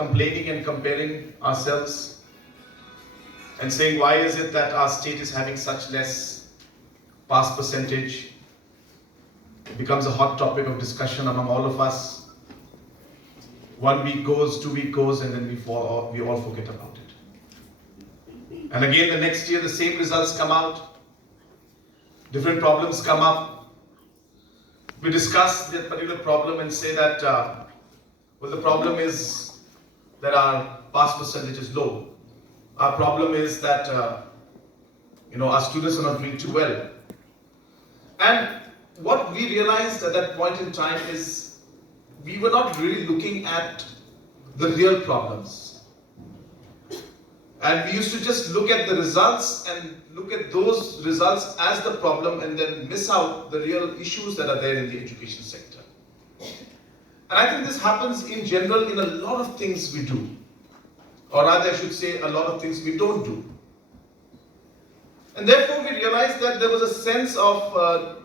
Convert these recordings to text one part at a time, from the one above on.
complaining and comparing ourselves and saying, why is it that our state is having such less pass percentage? It becomes a hot topic of discussion among all of us. 1 week goes, 2 weeks goes, and then we all forget about it. And again, the next year, the same results come out. Different problems come up. We discuss that particular problem and say that, well, the problem is that our pass percentage is low. Our problem is that, our students are not doing too well. And what we realized at that point in time is we were not really looking at the real problems. And we used to just look at the results and look at those results as the problem and then miss out the real issues that are there in the education sector. And I think this happens in general in a lot of things we do. Or rather, I should say, a lot of things we don't do. And therefore, we realized that there was a sense of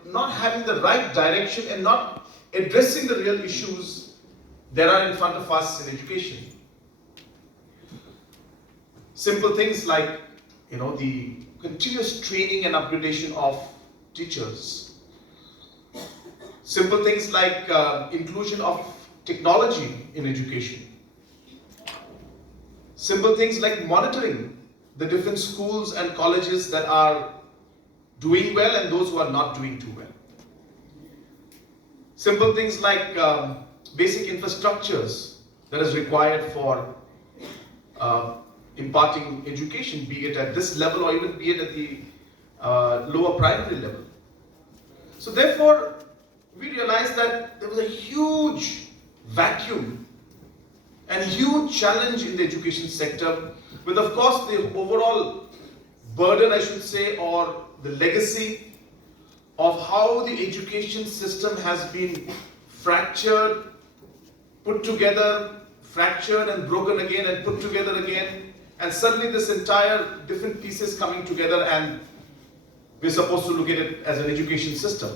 not having the right direction and not addressing the real issues that are in front of us in education. Simple things like, the continuous training and upgradation of teachers. Simple things like inclusion of technology in education. Simple things like monitoring the different schools and colleges that are doing well and those who are not doing too well. Simple things like basic infrastructures that is required for imparting education, be it at this level or even be it at the lower primary level. So therefore, we realized that there was a huge vacuum and huge challenge in the education sector, with of course the overall burden, I should say, or the legacy of how the education system has been fractured, put together, fractured and broken again and put together again, and suddenly this entire different pieces coming together and we're supposed to look at it as an education system.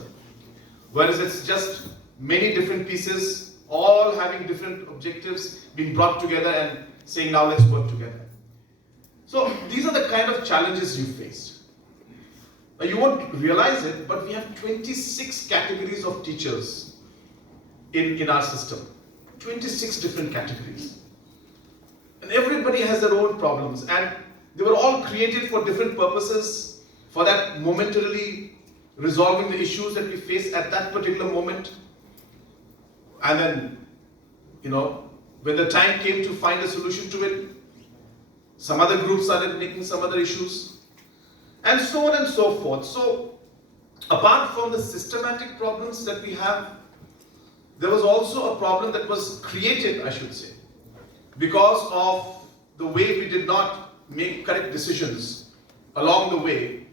Whereas it's just many different pieces, all having different objectives being brought together and saying, now let's work together. So these are the kind of challenges you faced. Now you won't realize it, but we have 26 categories of teachers in our system. 26 different categories. And everybody has their own problems, and they were all created for different purposes, for that momentarily resolving the issues that we face at that particular moment. And then, when the time came to find a solution to it, some other groups started making some other issues, and so on and so forth. So, apart from the systematic problems that we have, there was also a problem that was created, I should say, because of the way we did not make correct decisions along the way,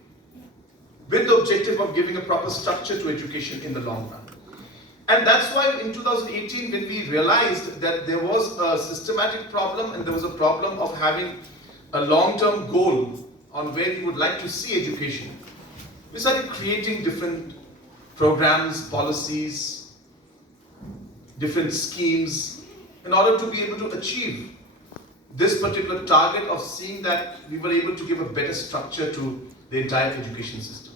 with the objective of giving a proper structure to education in the long run. And that's why in 2018, when we realized that there was a systematic problem and there was a problem of having a long-term goal on where we would like to see education, we started creating different programs, policies, different schemes in order to be able to achieve this particular target of seeing that we were able to give a better structure to the entire education system.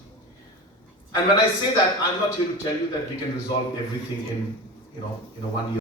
And when I say that, I'm not here to tell you that we can resolve everything in 1 year.